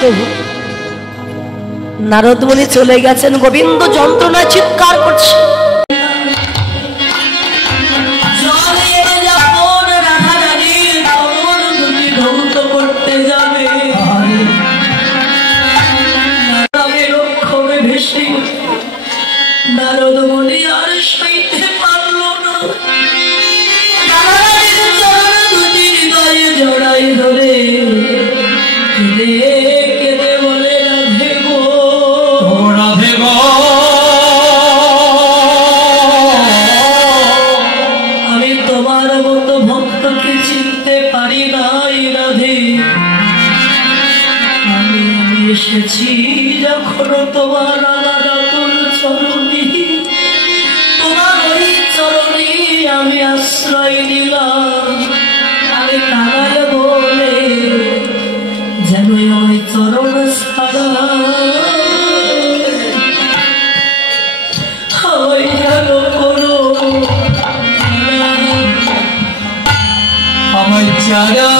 প্রভু নারদ মুনি চলে গেছেন, গোবিন্দ যন্ত্রণায় চিৎকার করছে। নারদ মুনি আর সইতে পারল না, জড়াই ধরে কেঁদে বলে রাধে গো, রাধে গো, আমি তোমার মতো ভক্তকে চিনতে পারি নাই রাধে। আমি এসেছি যখন তোমার আতুল চরণী, তোমার ওই চরণী আমি আশ্রয় নিলাম। আমি কানাল বলে যেন ওই চরণ ছাড়া হয় গেল কোনো আমার চারা।